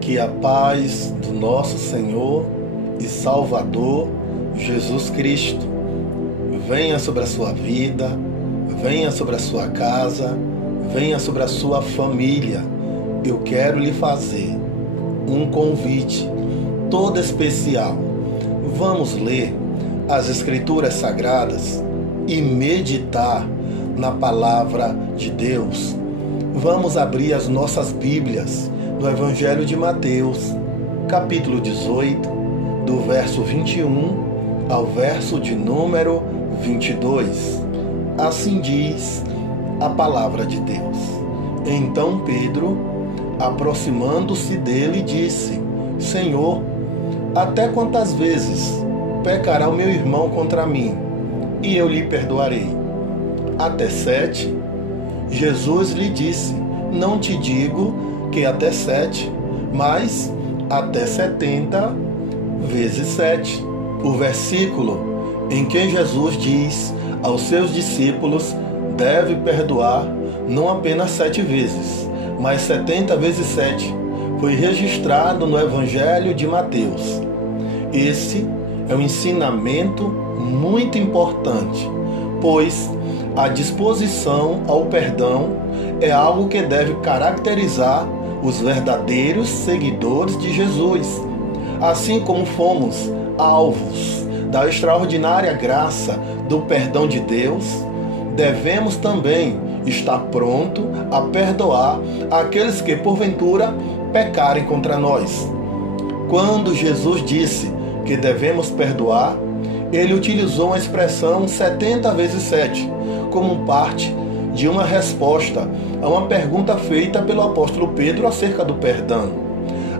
Que a paz do nosso Senhor e Salvador Jesus Cristo venha sobre a sua vida, venha sobre a sua casa, venha sobre a sua família. Eu quero lhe fazer um convite todo especial. Vamos ler as Escrituras Sagradas e meditar na Palavra de Deus. Vamos abrir as nossas Bíblias no Evangelho de Mateus, capítulo 18, do verso 21 ao verso de número 22. Assim diz a Palavra de Deus. Então Pedro, aproximando-se dele, disse: Senhor, até quantas vezes pecará o meu irmão contra mim, e eu lhe perdoarei? Até 7? Jesus lhe disse: Não te digo que até 7, mas até 70 vezes 7. O versículo em que Jesus diz aos seus discípulos deve perdoar não apenas 7 vezes, mas 70 vezes 7, foi registrado no Evangelho de Mateus. Esse é um ensinamento muito importante, pois a disposição ao perdão é algo que deve caracterizar os verdadeiros seguidores de Jesus. Assim como fomos alvos da extraordinária graça do perdão de Deus, devemos também estar pronto a perdoar aqueles que porventura pecarem contra nós. Quando Jesus disse que devemos perdoar, ele utilizou a expressão 70 vezes 7 como parte de uma resposta a uma pergunta feita pelo apóstolo Pedro acerca do perdão.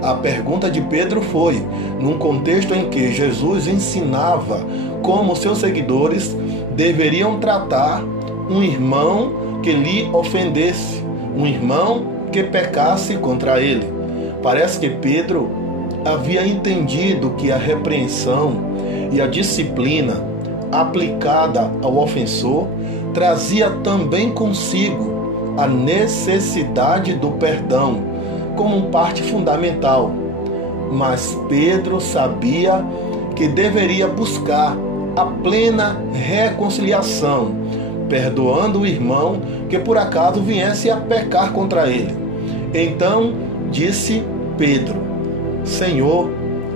A pergunta de Pedro foi num contexto em que Jesus ensinava como seus seguidores deveriam tratar um irmão que lhe ofendesse, um irmão que pecasse contra ele. Parece que Pedro havia entendido que a repreensão e a disciplina aplicada ao ofensor trazia também consigo a necessidade do perdão como parte fundamental. Mas Pedro sabia que deveria buscar a plena reconciliação, perdoando o irmão que por acaso viesse a pecar contra ele. Então disse Pedro: Senhor,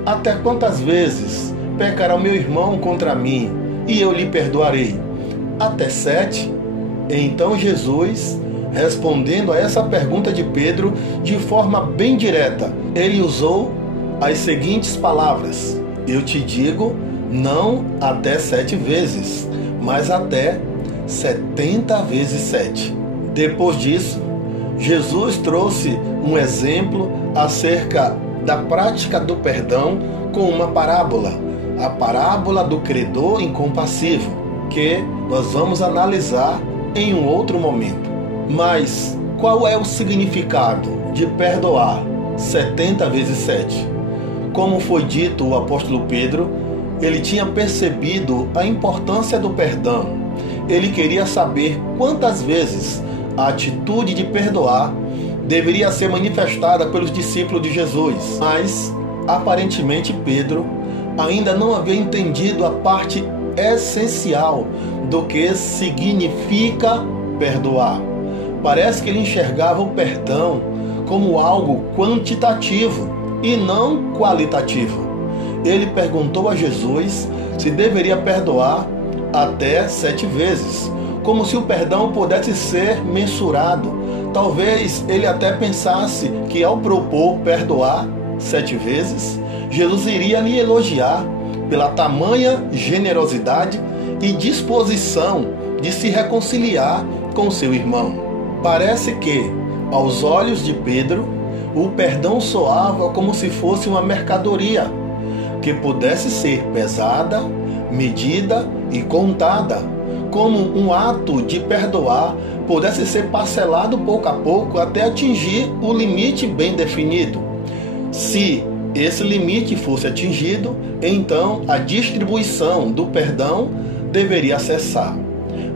até quantas vezes pecará o meu irmão contra mim, e eu lhe perdoarei? Até 7? Então Jesus, respondendo a essa pergunta de Pedro de forma bem direta, ele usou as seguintes palavras: Eu te digo, não até 7 vezes, mas até 70 vezes 7. Depois disso, Jesus trouxe um exemplo acerca da prática do perdão com uma parábola, a parábola do credor incompassivo, que nós vamos analisar em um outro momento. Mas qual é o significado de perdoar 70 vezes 7? Como foi dito, o apóstolo Pedro, ele tinha percebido a importância do perdão. Ele queria saber quantas vezes a atitude de perdoar deveria ser manifestada pelos discípulos de Jesus. Mas, aparentemente, Pedro ainda não havia entendido a parte essencial do que significa perdoar. Parece que ele enxergava o perdão como algo quantitativo e não qualitativo. Ele perguntou a Jesus se deveria perdoar até 7 vezes, como se o perdão pudesse ser mensurado. Talvez ele até pensasse que ao propor perdoar 7 vezes, Jesus iria lhe elogiar pela tamanha generosidade e disposição de se reconciliar com seu irmão. Parece que, aos olhos de Pedro, o perdão soava como se fosse uma mercadoria que pudesse ser pesada, medida e contada, como um ato de perdoar pudesse ser parcelado pouco a pouco até atingir o limite bem definido. Se esse limite fosse atingido, então a distribuição do perdão deveria cessar.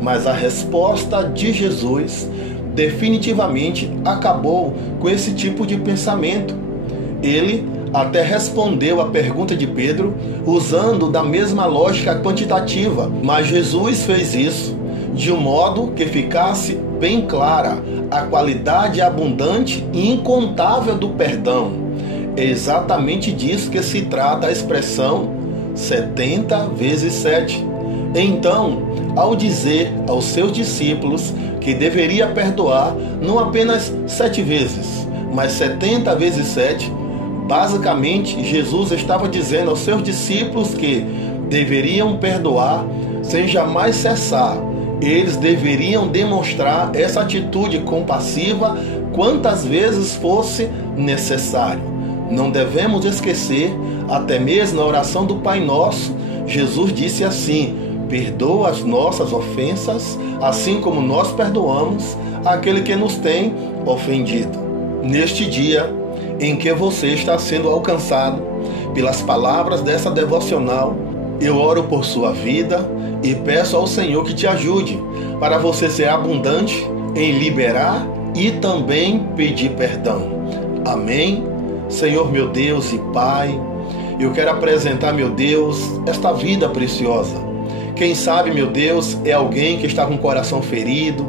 Mas a resposta de Jesus definitivamente acabou com esse tipo de pensamento. Ele até respondeu a pergunta de Pedro usando da mesma lógica quantitativa, mas Jesus fez isso de um modo que ficasse bem clara a qualidade abundante e incontável do perdão. É exatamente disso que se trata a expressão 70 vezes 7. Então, ao dizer aos seus discípulos que deveria perdoar não apenas 7 vezes, mas 70 vezes 7, basicamente Jesus estava dizendo aos seus discípulos que deveriam perdoar sem jamais cessar. Eles deveriam demonstrar essa atitude compassiva quantas vezes fosse necessário. Não devemos esquecer, até mesmo na oração do Pai Nosso, Jesus disse assim: perdoa as nossas ofensas, assim como nós perdoamos aquele que nos tem ofendido. Neste dia em que você está sendo alcançado pelas palavras dessa devocional, eu oro por sua vida e peço ao Senhor que te ajude para você ser abundante em liberar e também pedir perdão. Amém? Senhor meu Deus e Pai, eu quero apresentar, meu Deus, esta vida preciosa. Quem sabe, meu Deus, é alguém que está com o coração ferido,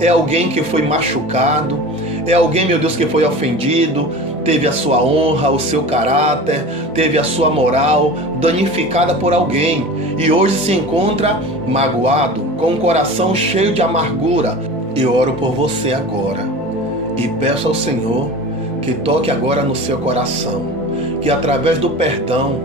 é alguém que foi machucado, é alguém, meu Deus, que foi ofendido, teve a sua honra, o seu caráter, teve a sua moral danificada por alguém e hoje se encontra magoado, com o coração cheio de amargura. Eu oro por você agora e peço ao Senhor que toque agora no seu coração, que através do perdão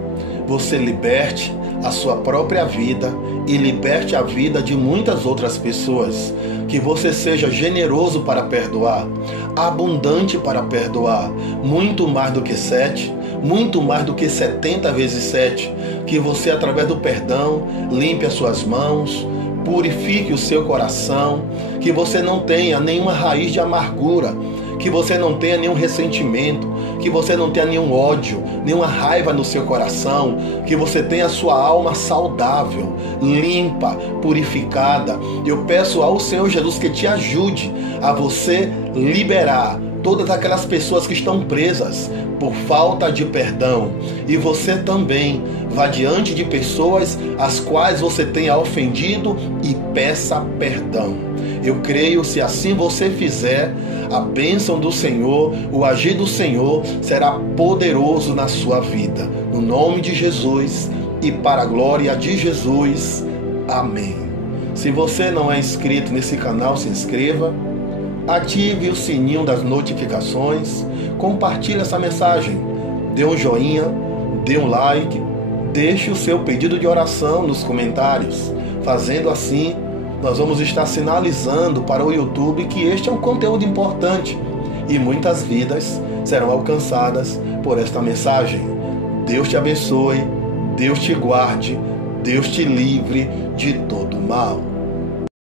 você liberte a sua própria vida e liberte a vida de muitas outras pessoas. Que você seja generoso para perdoar, abundante para perdoar, muito mais do que 7, muito mais do que 70 vezes 7. Que você, através do perdão, limpe as suas mãos, purifique o seu coração, que você não tenha nenhuma raiz de amargura, que você não tenha nenhum ressentimento, que você não tenha nenhum ódio, nenhuma raiva no seu coração, que você tenha a sua alma saudável, limpa, purificada. Eu peço ao Senhor Jesus que te ajude a você liberar todas aquelas pessoas que estão presas por falta de perdão. E você também vá diante de pessoas as quais você tenha ofendido e peça perdão. Eu creio, se assim você fizer, a bênção do Senhor, o agir do Senhor será poderoso na sua vida. No nome de Jesus e para a glória de Jesus. Amém. Se você não é inscrito nesse canal, se inscreva. Ative o sininho das notificações, compartilhe essa mensagem, dê um joinha, dê um like, deixe o seu pedido de oração nos comentários. Fazendo assim, nós vamos estar sinalizando para o YouTube que este é um conteúdo importante e muitas vidas serão alcançadas por esta mensagem. Deus te abençoe, Deus te guarde, Deus te livre de todo mal.